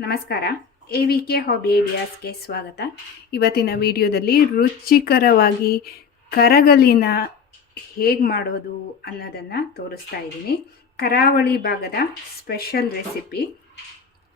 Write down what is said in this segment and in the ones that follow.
ನಮಸ್ಕಾರ. A V K hobby ಐಡಿಯಾಸ್ಗೆ ಸ್ವಾಗತ. ಇವತ್ತಿನ ವಿಡಿಯೋದಲ್ಲಿ ರುಚಿಕರವಾಗಿ ಕರಗಲಿನ ಹೇಗೆ ಮಾಡೋದು ಅನ್ನೋದನ್ನು ತೋರಿಸ್ತಾ ಇದ್ದೀನಿ. ಕರಾವಳಿ ಭಾಗದ ಸ್ಪೆಷಲ್ ರೆಸಿಪಿ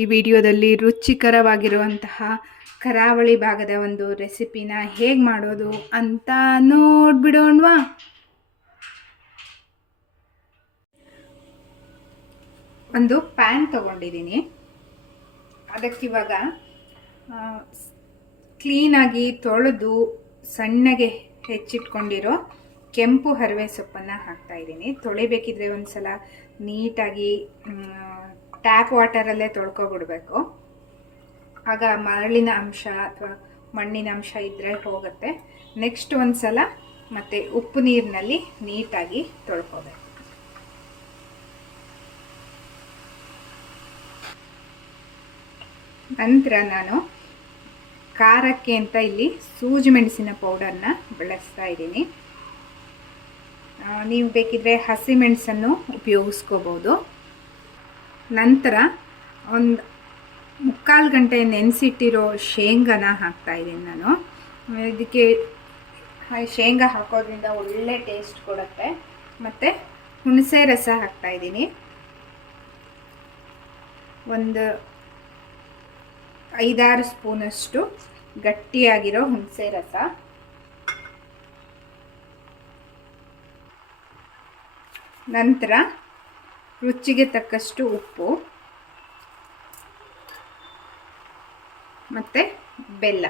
ಈ ವಿಡಿಯೋದಲ್ಲಿ ರುಚಿಕರವಾಗಿರುವಂತಹ ಕರಾವಳಿ ಭಾಗದ ಒಂದು ರೆಸಿಪಿನ ಹೇಗೆ ಮಾಡೋದು ಅಂತ ನೋಡ್ಬಿಡೋಣ್ವಾ? ಒಂದು ಪ್ಯಾನ್ ತಗೊಂಡಿದ್ದೀನಿ. ಅದಕ್ಕಿವಾಗ ಕ್ಲೀನಾಗಿ ತೊಳೆದು ಸಣ್ಣಗೆ ಹೆಚ್ಚಿಟ್ಕೊಂಡಿರೋ ಕೆಂಪು ಹರವೆ ಸೊಪ್ಪನ್ನು ಹಾಕ್ತಾ ಇದ್ದೀನಿ. ತೊಳಿಬೇಕಿದ್ರೆ ಒಂದು ಸಲ ನೀಟಾಗಿ ಟ್ಯಾಪ್ ವಾಟರಲ್ಲೇ ತೊಳ್ಕೊಬಿಡ್ಬೇಕು. ಆಗ ಮರಳಿನ ಅಂಶ ಅಥವಾ ಮಣ್ಣಿನ ಅಂಶ ಇದ್ದರೆ ಹೋಗುತ್ತೆ. ನೆಕ್ಸ್ಟ್ ಒಂದು ಸಲ ಮತ್ತು ಉಪ್ಪು ನೀರಿನಲ್ಲಿ ನೀಟಾಗಿ ತೊಳ್ಕೋಬೇಕು. ನಂತರ ನಾನು ಖಾರಕ್ಕೆ ಅಂತ ಇಲ್ಲಿ ಸೂಜಿ ಮೆಣಸಿನ ಪೌಡರ್ನ ಬಳಸ್ತಾ ಇದ್ದೀನಿ. ನೀವು ಬೇಕಿದ್ರೆ ಹಸಿಮೆಣಸನ್ನು ಉಪಯೋಗಿಸ್ಕೋಬೋದು. ನಂತರ ಒಂದು ಮುಕ್ಕಾಲು ಗಂಟೆ ನೆನೆಸಿಟ್ಟಿರೋ ಶೇಂಗಾನ ಹಾಕ್ತಾಯಿದ್ದೀನಿ ನಾನು. ಇದಕ್ಕೆ ಶೇಂಗಾ ಹಾಕೋದ್ರಿಂದ ಒಳ್ಳೆ ಟೇಸ್ಟ್ ಕೊಡುತ್ತೆ. ಮತ್ತು ಹುಣಸೆ ರಸ ಹಾಕ್ತಾಯಿದ್ದೀನಿ ಒಂದು ಐದಾರು ಸ್ಪೂನಷ್ಟು ಗಟ್ಟಿಯಾಗಿರೋ ಹುಣಸೆ ರಸ. ನಂತರ ರುಚಿಗೆ ತಕ್ಕಷ್ಟು ಉಪ್ಪು. ಮತ್ತು ಬೆಲ್ಲ.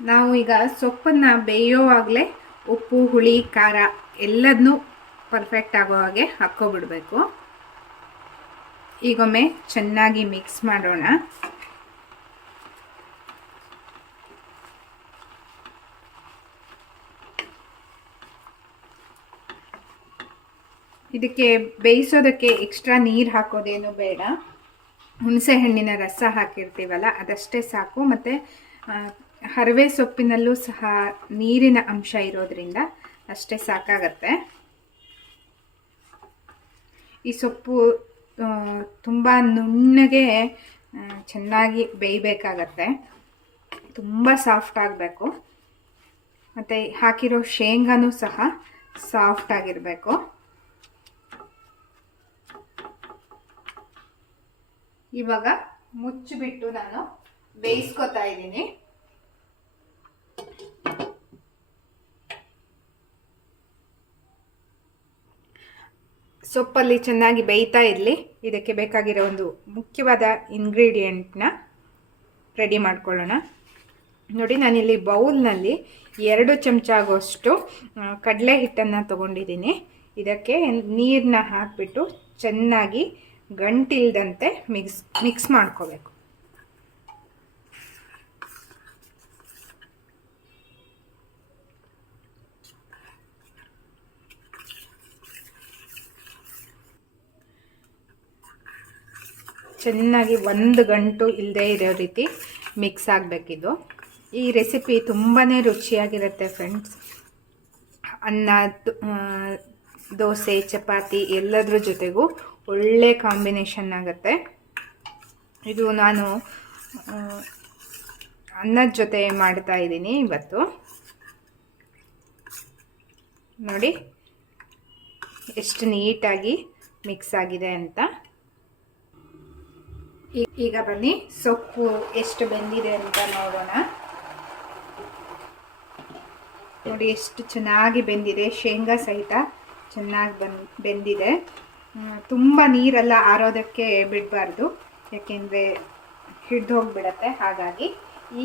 ನಾವು ಈಗ ಸೊಪ್ಪನ್ನು ಬೇಯೋವಾಗಲೇ ಉಪ್ಪು, ಹುಳಿ, ಖಾರ ಎಲ್ಲದನ್ನೂ ಪರ್ಫೆಕ್ಟ್ ಆಗೋ ಹಾಗೆ ಹಾಕ್ಕೊಬಿಡ್ಬೇಕು. ಈಗೊಮ್ಮೆ ಚೆನ್ನಾಗಿ ಮಿಕ್ಸ್ ಮಾಡೋಣ. ಇದಕ್ಕೆ ಬೇಯಿಸೋದಕ್ಕೆ ಎಕ್ಸ್ಟ್ರಾ ನೀರು ಹಾಕೋದೇನು ಬೇಡ. ಹುಣಸೆ ಹಣ್ಣಿನ ರಸ ಹಾಕಿರ್ತೀವಲ್ಲ, ಅದಷ್ಟೇ ಸಾಕು. ಮತ್ತು ಹರವೆ ಸೊಪ್ಪಿನಲ್ಲೂ ಸಹ ನೀರಿನ ಅಂಶ ಇರೋದ್ರಿಂದ ಅಷ್ಟೇ ಸಾಕಾಗತ್ತೆ. ಈ ಸೊಪ್ಪು ತುಂಬ ನುಣ್ಣಗೆ ಚೆನ್ನಾಗಿ ಬೇಯಬೇಕಾಗತ್ತೆ. ತುಂಬ ಸಾಫ್ಟ್ ಆಗಬೇಕು. ಮತ್ತು ಹಾಕಿರೋ ಶೇಂಗಾನೂ ಸಹ ಸಾಫ್ಟ್ ಆಗಿರಬೇಕು. ಇವಾಗ ಮುಚ್ಚಿಬಿಟ್ಟು ನಾನು ಬೇಯಿಸ್ಕೊತಾ ಇದ್ದೀನಿ. ಸೊಪ್ಪಲ್ಲಿ ಚೆನ್ನಾಗಿ ಬೇಯ್ತಾ ಇರಲಿ. ಇದಕ್ಕೆ ಬೇಕಾಗಿರೋ ಒಂದು ಮುಖ್ಯವಾದ ಇಂಗ್ರೀಡಿಯೆಂಟ್ನ ರೆಡಿ ಮಾಡ್ಕೊಳ್ಳೋಣ. ನೋಡಿ, ನಾನಿಲ್ಲಿ ಬೌಲ್ನಲ್ಲಿ ಎರಡು ಚಮಚ ಆಗೋಷ್ಟು ಕಡಲೆ ಹಿಟ್ಟನ್ನು ತೊಗೊಂಡಿದ್ದೀನಿ. ಇದಕ್ಕೆ ನೀರನ್ನ ಹಾಕಿಬಿಟ್ಟು ಚೆನ್ನಾಗಿ ಗಂಟಿಲ್ದಂತೆ ಮಿಕ್ಸ್ ಮಿಕ್ಸ್ ಮಾಡ್ಕೋಬೇಕು. ಚೆನ್ನಾಗಿ ಒಂದು ಗಂಟು ಇಲ್ಲದೆ ಇರೋ ರೀತಿ ಮಿಕ್ಸ್ ಆಗಬೇಕಿದು. ಈ ರೆಸಿಪಿ ತುಂಬಾ ರುಚಿಯಾಗಿರುತ್ತೆ ಫ್ರೆಂಡ್ಸ್. ಅನ್ನ ದೋಸೆ, ಚಪಾತಿ ಎಲ್ಲದ್ರ ಜೊತೆಗೂ ಒಳ್ಳೆ ಕಾಂಬಿನೇಷನ್ ಆಗುತ್ತೆ. ಇದು ನಾನು ಅನ್ನದ ಜೊತೆ ಮಾಡ್ತಾ ಇದ್ದೀನಿ ಇವತ್ತು. ನೋಡಿ, ಎಷ್ಟು ನೀಟಾಗಿ ಮಿಕ್ಸ್ ಆಗಿದೆ ಅಂತ. ಈಗ ಬನ್ನಿ, ಸೊಪ್ಪು ಎಷ್ಟು ಬೆಂದಿದೆ ಅಂತ ನೋಡೋಣ. ನೋಡಿ, ಎಷ್ಟು ಚೆನ್ನಾಗಿ ಬೆಂದಿದೆ. ಶೇಂಗಾ ಸಹಿತ ಚೆನ್ನಾಗಿ ಬಂದ್, ಬೆಂದಿದೆ. ತುಂಬ ನೀರೆಲ್ಲ ಆರೋದಕ್ಕೆ ಬಿಡಬಾರ್ದು. ಯಾಕೆಂದರೆ ಹಿಡ್ದು ಹೋಗಿಬಿಡತ್ತೆ. ಹಾಗಾಗಿ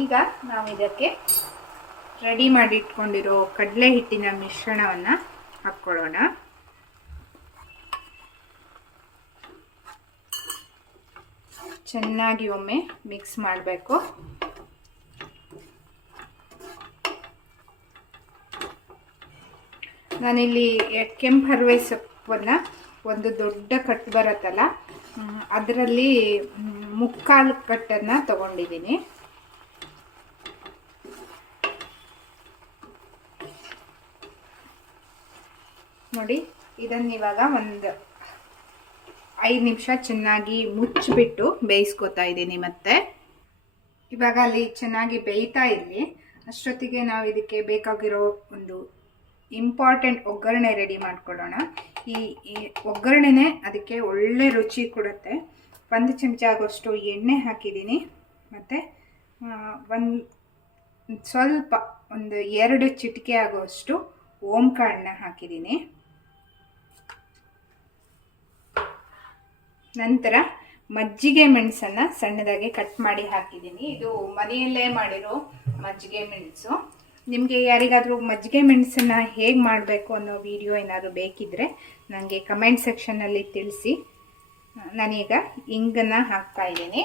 ಈಗ ನಾವು ಇದಕ್ಕೆ ರೆಡಿ ಮಾಡಿ ಇಟ್ಕೊಂಡಿರೋ ಕಡಲೆ ಹಿಟ್ಟಿನ ಮಿಶ್ರಣವನ್ನು ಹಾಕ್ಕೊಳ್ಳೋಣ. ಚೆನ್ನಾಗಿ ಒಮ್ಮೆ ಮಿಕ್ಸ್ ಮಾಡಬೇಕು. ನಾನಿಲ್ಲಿ ಕೆಂಪು ಹರವೆ ಸೊಪ್ಪನ್ನು ಒಂದು ದೊಡ್ಡ ಕಟ್ ಬರುತ್ತಲ್ಲ ಅದರಲ್ಲಿ ಮುಕ್ಕಾಲು ಕಟ್ಟನ್ನು ತಗೊಂಡಿದ್ದೀನಿ. ನೋಡಿ, ಇದನ್ನ ಇವಾಗ ಒಂದು ಐದು ನಿಮಿಷ ಚೆನ್ನಾಗಿ ಮುಚ್ಚಿಬಿಟ್ಟು ಬೇಯಿಸ್ಕೊತಾ ಇದ್ದೀನಿ ಮತ್ತೆ. ಇವಾಗ ಅಲ್ಲಿ ಚೆನ್ನಾಗಿ ಬೇಯ್ತಾ ಇರಲಿ. ಅಷ್ಟೊತ್ತಿಗೆ ನಾವು ಇದಕ್ಕೆ ಬೇಕಾಗಿರೋ ಒಂದು ಇಂಪಾರ್ಟೆಂಟ್ ಒಗ್ಗರಣೆ ರೆಡಿ ಮಾಡ್ಕೊಳ್ಳೋಣ. ಈ ಒಗ್ಗರಣೆನೇ ಅದಕ್ಕೆ ಒಳ್ಳೆ ರುಚಿ ಕೊಡುತ್ತೆ. ಒಂದು ಚಮಚ ಆಗೋಷ್ಟು ಎಣ್ಣೆ ಹಾಕಿದ್ದೀನಿ. ಮತ್ತು ಒಂದು, ಸ್ವಲ್ಪ ಒಂದು ಎರಡು ಚಿಟಿಕೆ ಆಗುವಷ್ಟು ಓಂಕಾಳನ್ನ ಹಾಕಿದ್ದೀನಿ. ನಂತರ ಮಜ್ಜಿಗೆ ಮೆಣಸನ್ನು ಸಣ್ಣದಾಗಿ ಕಟ್ ಮಾಡಿ ಹಾಕಿದ್ದೀನಿ. ಇದು ಮನೆಯಲ್ಲೇ ಮಾಡಿರೋ ಮಜ್ಜಿಗೆ ಮೆಣಸು. ನಿಮಗೆ ಯಾರಿಗಾದರೂ ಮಜ್ಜಿಗೆ ಮೆಣಸನ್ನು ಹೇಗೆ ಮಾಡಬೇಕು ಅನ್ನೋ ವಿಡಿಯೋ ಏನಾದರೂ ಬೇಕಿದ್ದರೆ ನನಗೆ ಕಮೆಂಟ್ ಸೆಕ್ಷನ್ನಲ್ಲಿ ತಿಳಿಸಿ. ನಾನೀಗ ಇಂಗನ್ನು ಹಾಕ್ತಾ ಇದ್ದೀನಿ.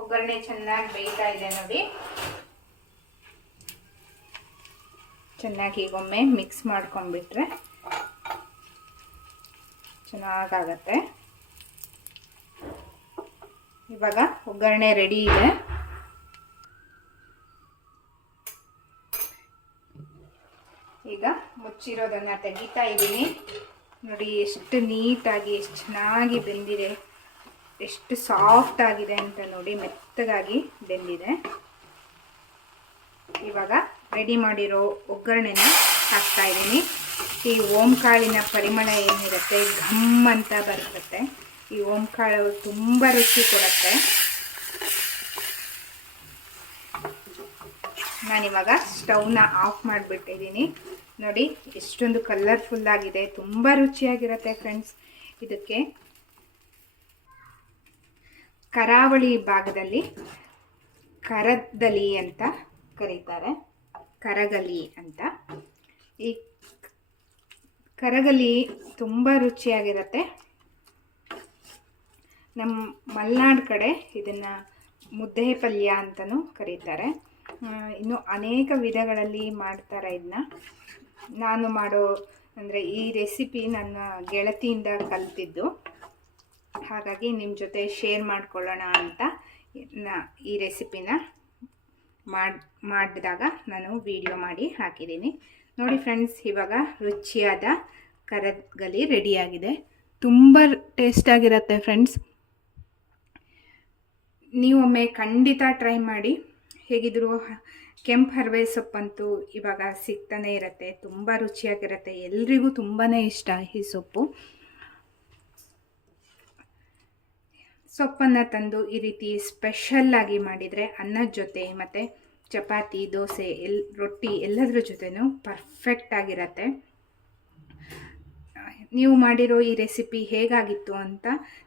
ಒಗ್ಗರಣೆ ಚೆನ್ನಾಗಿ ಬೇಯ್ತಾ ಇದೆ ನೋಡಿ. ಚೆನ್ನಾಗಿ ಒಮ್ಮೆ ಮಿಕ್ಸ್ ಮಾಡ್ಕೊಂಡ್ಬಿಟ್ರೆ ಚೆನ್ನಾಗಾಗತ್ತೆ. ಇವಾಗ ಒಗ್ಗರಣೆ ರೆಡಿ ಇದೆ. ಈಗ ಮುಚ್ಚಿರೋದನ್ನು ತೆಗಿತಾ ಇದ್ದೀನಿ. ನೋಡಿ, ಎಷ್ಟು ನೀಟಾಗಿ, ಎಷ್ಟು ಚೆನ್ನಾಗಿ ಬೆಂದಿದೆ. ಎಷ್ಟು ಸಾಫ್ಟ್ ಆಗಿದೆ ಅಂತ ನೋಡಿ, ಮೆತ್ತಗಾಗಿ ಬೆಂದಿದೆ. ಇವಾಗ ರೆಡಿ ಮಾಡಿರೋ ಒಗ್ಗರಣೆನ ಹಾಕ್ತಾ ಇದ್ದೀನಿ. ಈ ಓಂಕಾಳಿನ ಪರಿಮಳ ಏನಿರುತ್ತೆ, ಘಮ್ ಅಂತ ಬರುತ್ತೆ. ಈ ಓಂಕಾಳು ತುಂಬ ರುಚಿ ಕೊಡುತ್ತೆ. ನಾನಿವಾಗ ಸ್ಟವ್ನ ಆಫ್ ಮಾಡಿಬಿಟ್ಟಿದ್ದೀನಿ. ನೋಡಿ, ಎಷ್ಟೊಂದು ಕಲರ್ಫುಲ್ ಆಗಿದೆ, ತುಂಬ ರುಚಿಯಾಗಿರುತ್ತೆ ಫ್ರೆಂಡ್ಸ್ ಇದಕ್ಕೆ ಕರಾವಳಿ ಭಾಗದಲ್ಲಿ ಕರದಲಿ ಅಂತ ಕರೀತಾರೆ. ಕರಗಲಿ ಅಂತ. ಈ ಕರಗಲಿ ತುಂಬ ರುಚಿಯಾಗಿರುತ್ತೆ. ನಮ್ಮ ಮಲೆನಾಡು ಕಡೆ ಇದನ್ನು ಮುದ್ದೆ ಪಲ್ಯ ಅಂತಲೂ ಕರೀತಾರೆ ಇನ್ನು ಅನೇಕ ವಿಧಗಳಲ್ಲಿ ಮಾಡ್ತಾರೆ ಇದನ್ನ ನಾನು ಮಾಡೋ, ಅಂದರೆ ಈ ರೆಸಿಪಿ ನನ್ನ ಗೆಳತಿಯಿಂದ ಕಲ್ತಿದ್ದು. ಹಾಗಾಗಿ ನಿಮ್ಮ ಜೊತೆ ಶೇರ್ ಮಾಡ್ಕೊಳ್ಳೋಣ ಅಂತ ನಾ, ಈ ರೆಸಿಪಿನ ಮಾಡಿ, ಮಾಡಿದಾಗ ನಾನು ವಿಡಿಯೋ ಮಾಡಿ ಹಾಕಿದ್ದೀನಿ. ನೋಡಿ ಫ್ರೆಂಡ್ಸ್, ಇವಾಗ ರುಚಿಯಾದ ಕರಗಲಿ ರೆಡಿಯಾಗಿದೆ. ತುಂಬ ಟೇಸ್ಟಾಗಿರುತ್ತೆ ಫ್ರೆಂಡ್ಸ್. ನೀವೊಮ್ಮೆ ಖಂಡಿತ ಟ್ರೈ ಮಾಡಿ. ಹೇಗಿದ್ರು ಕೆಂಪು ಹರವೆ ಸೊಪ್ಪಂತೂ ಇವಾಗ ಸಿಗ್ತಾನೆ ಇರುತ್ತೆ, ತುಂಬ ರುಚಿಯಾಗಿರುತ್ತೆ, ಎಲ್ರಿಗೂ ತುಂಬಾ ಇಷ್ಟ ಈ ಸೊಪ್ಪು. ಸೊಪ್ಪನ್ನು ತಂದು ಈ ರೀತಿ ಸ್ಪೆಷಲ್ಲಾಗಿ ಮಾಡಿದರೆ ಅನ್ನದ ಜೊತೆ ಮತ್ತು ಚಪಾತಿ, ದೋಸೆ, ಎಲ್, ರೊಟ್ಟಿ ಎಲ್ಲದರ ಜೊತೆನೂ ಪರ್ಫೆಕ್ಟ್ ಆಗಿರತ್ತೆ. ನೀವು ಮಾಡಿರೋ ಈ ರೆಸಿಪಿ ಹೇಗಾಗಿತ್ತು ಅಂತ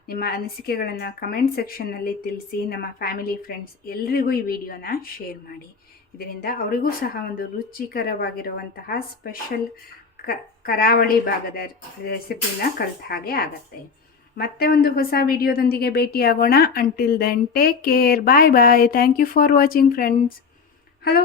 ನಿಮ್ಮ ಅನಿಸಿಕೆಗಳನ್ನು ಕಮೆಂಟ್ ಸೆಕ್ಷನ್ನಲ್ಲಿ ತಿಳಿಸಿ ನಮ್ಮ ಫ್ಯಾಮಿಲಿ ಫ್ರೆಂಡ್ಸ್ ಎಲ್ರಿಗೂ ಈ ವಿಡಿಯೋನ ಶೇರ್ ಮಾಡಿ. ಇದರಿಂದ ಅವರಿಗೂ ಸಹ ಒಂದು ರುಚಿಕರವಾಗಿರುವಂತಹ ಸ್ಪೆಷಲ್ ಕ, ಕರಾವಳಿ ಭಾಗದ ರೆಸಿಪಿನ ಕಲಿತ ಹಾಗೆ ಆಗತ್ತೆ. ಮತ್ತೆ ಒಂದು ಹೊಸ ವಿಡಿಯೋದೊಂದಿಗೆ ಭೇಟಿಯಾಗೋಣ. Until then take care bye bye thank you for watching friends hello